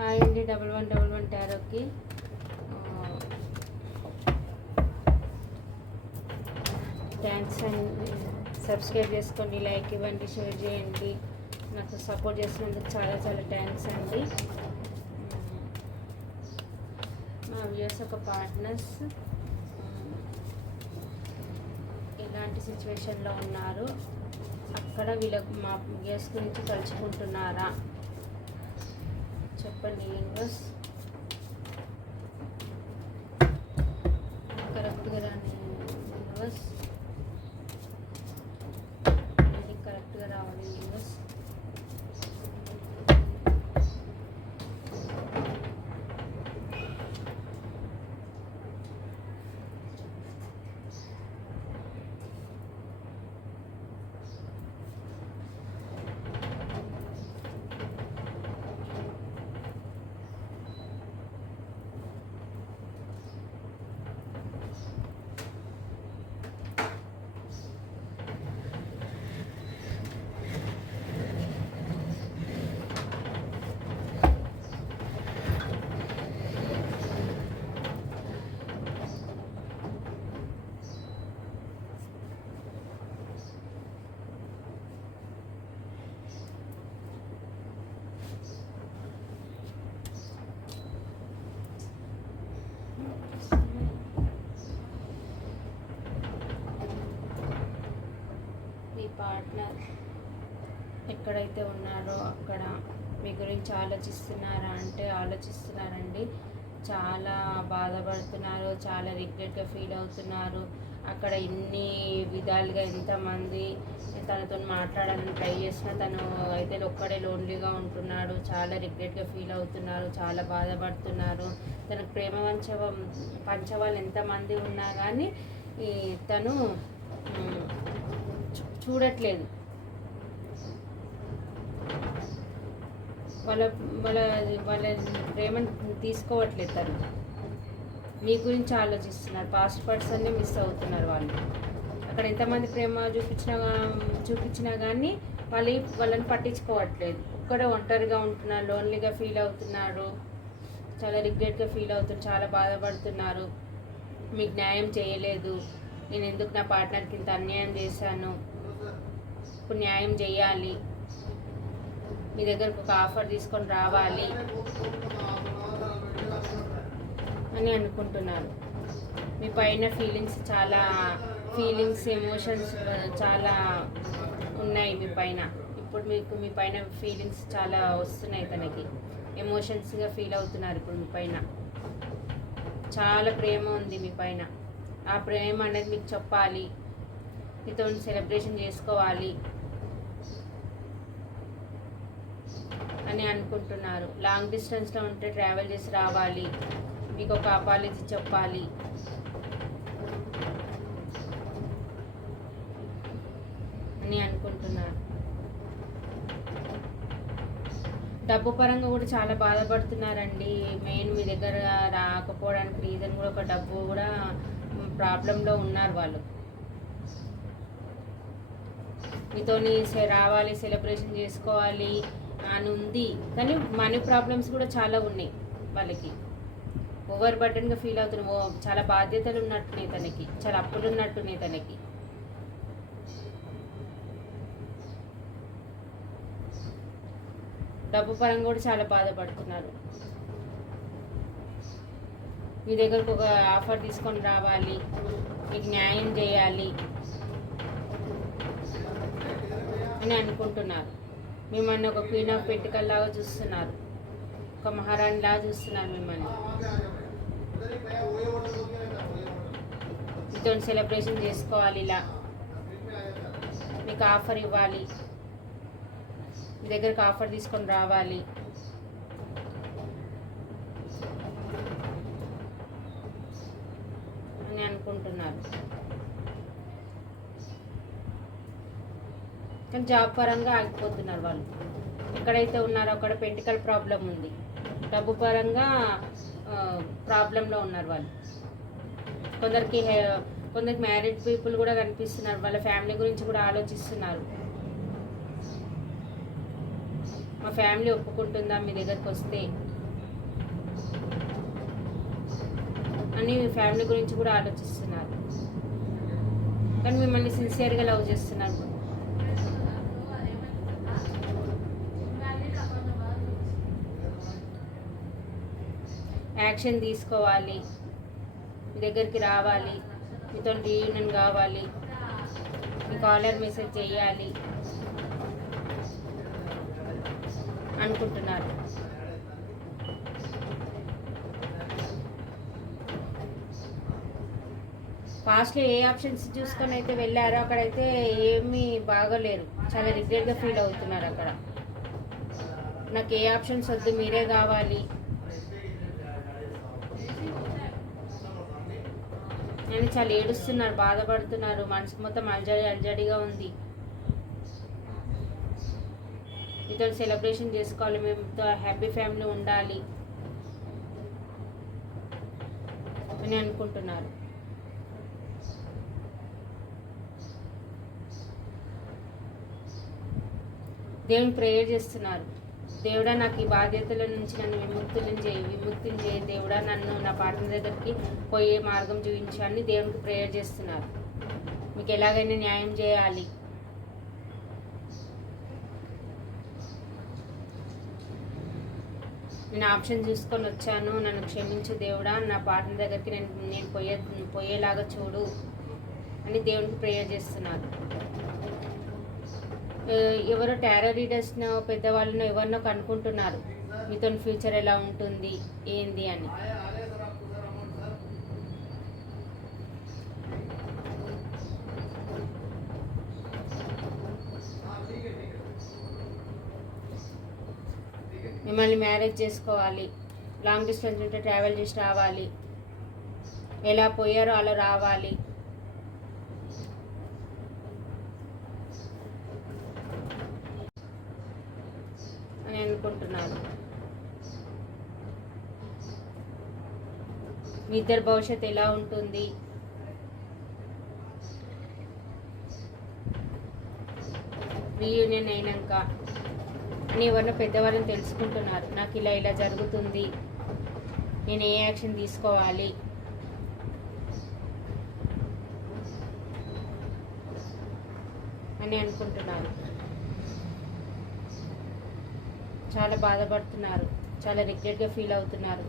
Hi అండి double one double one టారోకి. Thanks అండి సబ్స్క్రైబ్ చేసుకోండి లైక్ ఇవ్వండి షేర్ చేయండి. నాకు సపోర్ట్ చేసినందుకు చాలా చాలా థ్యాంక్స్ అండి. మా వ్యూస్ ఒక పార్ట్నర్స్ ఇలాంటి సిచ్యువేషన్లో ఉన్నారు. అక్కడ వీళ్ళకు మా గ్యాస్ గురించి తలుచుకుంటున్నారా? చెప్పండి యూనివర్స్ కరెక్ట్గా రాని యూనివర్స్ ఇది కరెక్ట్గా రావాలి యూనివర్స్ మీ పార్ట్నర్ ఎక్కడైతే ఉన్నారో అక్కడ మీ గురించి ఆలోచిస్తున్నారా అంటే ఆలోచిస్తున్నారండి. చాలా బాధపడుతున్నారు చాలా రిగ్రెట్గా ఫీల్ అవుతున్నారు. అక్కడ ఎన్ని విధాలుగా ఎంతమంది తనతో మాట్లాడాలని ట్రై చేసినా తను అయితే ఒక్కడే లోన్లీగా ఉంటున్నాడు. చాలా రిగ్రెట్గా ఫీల్ అవుతున్నారు చాలా బాధపడుతున్నారు. తనకు ప్రేమ పంచ పంచవాళ్ళు ఎంతమంది ఉన్నా కానీ ఈ తను చూడట్లేదు. వాళ్ళ వాళ్ళ వాళ్ళ ప్రేమను తీసుకోవట్లేదు తను. మీ గురించి ఆలోచిస్తున్నారు. పాస్ట్ పర్సన్నే మిస్ అవుతున్నారు వాళ్ళు. అక్కడ ఎంతమంది ప్రేమ చూపించినా చూపించినా కానీ వాళ్ళు వాళ్ళని పట్టించుకోవట్లేదు. ఒక్కడే ఒంటరిగా ఉంటున్నారు. లోన్లీగా ఫీల్ అవుతున్నారు. చాలా రిగ్రెట్గా ఫీల్ అవుతున్నారు. చాలా బాధపడుతున్నారు. మీకు న్యాయం చేయలేదు. నేను ఎందుకు నా పార్ట్నర్కి ఇంత అన్యాయం చేశాను? ఇప్పుడు న్యాయం చేయాలి. మీ దగ్గరకు ఒక ఆఫర్ తీసుకొని రావాలి అని అనుకుంటున్నారు మీ పైన ఫీలింగ్స్ చాలా ఫీలింగ్స్ ఎమోషన్స్ చాలా ఉన్నాయి మీ పైన. ఇప్పుడు మీకు మీ పైన ఫీలింగ్స్ చాలా వస్తున్నాయి తనకి. ఎమోషన్స్గా ఫీల్ అవుతున్నారు ఇప్పుడు మీ పైన. చాలా ప్రేమ ఉంది మీ పైన. ఆ ప్రేమ అనేది మీకు చెప్పాలి. మీతో సెలబ్రేషన్ చేసుకోవాలి. అని అనుకుంటున్నారు. లాంగ్ డిస్టెన్స్లో ఉంటే ట్రావెల్ చేసి రావాలి. మీకు ఒక అపాలజీ చెప్పాలి. అని అనుకుంటున్నారు. డబ్బు పరంగా కూడా చాలా బాధపడుతున్నారండి. మెయిన్ మీ దగ్గర రాకపోవడానికి రీజన్ కూడా ఒక డబ్బు కూడా ప్రాబ్లంలో ఉన్నారు వాళ్ళు. మీతోని రావాలి సెలబ్రేషన్ చేసుకోవాలి అని ఉంది. కానీ మనీ ప్రాబ్లమ్స్ కూడా చాలా ఉన్నాయి వాళ్ళకి. ఓవర్ బర్డన్గా ఫీల్ అవుతున్నాం ఓ చాలా బాధ్యతలు ఉన్నట్టున్నాయి తనకి. చాలా అప్పులు ఉన్నట్టున్నాయి తనకి. డబ్బు పరంగా కూడా చాలా బాధపడుతున్నారు. మీ దగ్గరకు ఒక ఆఫర్ తీసుకొని రావాలి. మీకు న్యాయం చేయాలి అని అనుకుంటున్నారు. మిమ్మల్ని ఒక క్వీన్ ఆఫ్ పెట్టుకల్లాగా చూస్తున్నారు. ఒక మహారాణిలా చూస్తున్నారు మిమ్మల్ని. మీతో సెలబ్రేషన్ చేసుకోవాలి ఇలా. మీకు ఆఫర్ ఇవ్వాలి. మీ దగ్గరకు ఆఫర్ తీసుకొని రావాలి. అనుకుంటున్నారు. కానీ జాబ్ పరంగా ఆగిపోతున్నారు వాళ్ళు. ఎక్కడైతే ఉన్నారో అక్కడ పెంటికల్ ప్రాబ్లం ఉంది. డబ్బు పరంగా ప్రాబ్లంలో ఉన్నారు వాళ్ళు. కొందరికి కొందరికి మ్యారీడ్ పీపుల్ కూడా కనిపిస్తున్నారు. వాళ్ళ ఫ్యామిలీ గురించి కూడా ఆలోచిస్తున్నారు. మా ఫ్యామిలీ ఒప్పుకుంటుందా మీ దగ్గరకు వస్తే? అని మీ ఫ్యామిలీ గురించి కూడా ఆలోచిస్తున్నారు. కానీ మిమ్మల్ని సిన్సియర్గా లవ్ చేస్తున్నారు. యాక్షన్ తీసుకోవాలి. మీ దగ్గరికి రావాలి. మీతో రీయూనియన్ కావాలి. మీ కాలర్ మెసేజ్ చేయాలి. అనుకుంటున్నారు. పాస్ట్లో ఏ ఆప్షన్స్ చూసుకొని అయితే వెళ్ళారో అక్కడైతే ఏమీ బాగోలేరు. చాలా రిగ్రెట్గా ఫీల్ అవుతున్నారు అక్కడ. నాకు ఏ ఆప్షన్స్ వద్దు మీరే కావాలి. అని చాలా ఏడుస్తున్నారు బాధపడుతున్నారు. మనసు మొత్తం అల్జడి అల్జడిగా ఉంది. మీతో సెలబ్రేషన్ చేసుకోవాలి. మేముతో హ్యాపీ ఫ్యామిలీ ఉండాలి. అని అనుకుంటున్నారు. దేవుని ప్రేయర్ చేస్తున్నారు. దేవుడా నాకు ఈ బాధ్యతల నుంచి నన్ను విముక్తులను చేయి. విముక్తిని చేయి దేవుడా. నన్ను నా పార్ట్నర్ దగ్గరికి పోయే మార్గం చూపించాలని దేవునికి ప్రేయర్ చేస్తున్నారు. మీకు ఎలాగైనా న్యాయం చేయాలి. నేను ఆప్షన్ చూసుకొని వచ్చాను. నన్ను క్షమించు దేవుడా. నా పార్ట్నర్ దగ్గరికి నేను నేను పోయే పోయేలాగా చూడు అని దేవునికి ప్రేయర్ చేస్తున్నారు. ఎవరో టారో రీడర్స్నో పెద్దవాళ్ళనో ఎవరినో కనుక్కుంటున్నారు. మీతో ఫ్యూచర్ ఎలా ఉంటుంది ఏంది అని. మిమ్మల్ని మ్యారేజ్ చేసుకోవాలి. లాంగ్ డిస్టెన్స్ ఉంటే ట్రావెల్ చేసి రావాలి. ఎలా పోయారో అలా రావాలి. అని మీ ఇద్దరు భవిష్యత్తు ఎలా ఉంటుంది? రీయూనియన్ అయినాక అని ఎవరినో పెద్దవాళ్ళని తెలుసుకుంటున్నారు. నాకు ఇలా ఇలా జరుగుతుంది. నేను ఏ యాక్షన్ తీసుకోవాలి? అని అనుకుంటున్నాను చాలా బాధపడుతున్నారు. చాలా రిగ్రెట్గా ఫీల్ అవుతున్నారు.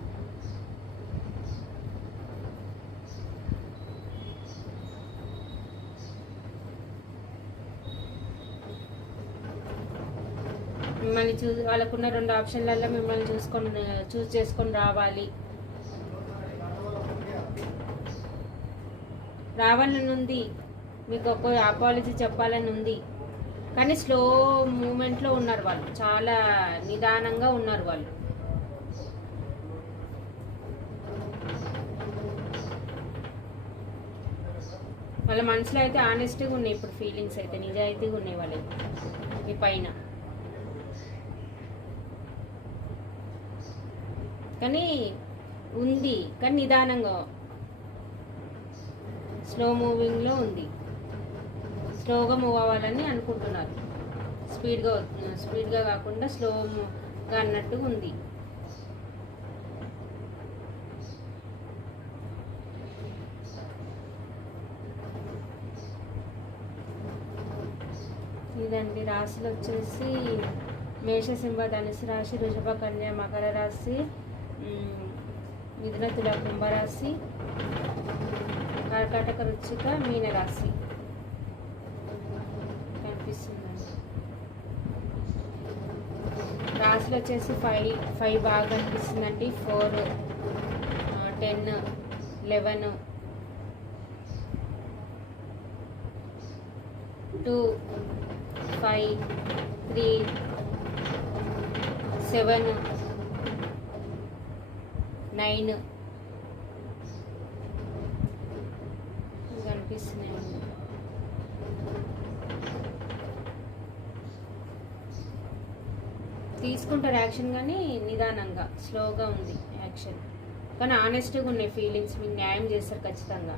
మిమ్మల్ని చూ వాళ్ళకున్న రెండు ఆప్షన్లలో మిమ్మల్ని చూసుకొని చూస్ చేసుకొని రావాలి. రావాలని ఉంది మీకు ఒక అపాలజీ చెప్పాలని ఉంది కానీ స్లో మూమెంట్లో ఉన్నారు వాళ్ళు. చాలా నిదానంగా ఉన్నారు వాళ్ళు. వాళ్ళ మనసులో అయితే ఆనెస్ట్గా ఉన్నాయి ఇప్పుడు ఫీలింగ్స్ అయితే నిజాయితీగా ఉన్నాయి వాళ్ళకి మీ పైన. కానీ ఉంది కానీ నిదానంగా. స్లో మూవింగ్లో ఉంది. స్లోగా మూవ్ అవ్వాలని అనుకుంటున్నారు. స్పీడ్గా స్పీడ్గా కాకుండా స్లోగా అన్నట్టు ఉంది. ఇదండి రాశులు వచ్చేసి మేషసింహ ధనుసు రాశి వృషభ కన్య మకర రాశి మిథున తుల కుంభరాశి కర్కాటక రుచిక మీనరాశి రాశి కనిపిస్తుందండి రాశులు వచ్చేసి ఫైవ్ ఫైవ్ బాగా కనిపిస్తుందండి four ten eleven two five three seven nine తీసుకుంటారు యాక్షన్ కానీ నిదానంగా స్లోగా ఉంది యాక్షన్. కానీ ఆనెస్ట్గా ఉన్నాయి ఫీలింగ్స్ మీకు న్యాయం చేస్తారు ఖచ్చితంగా.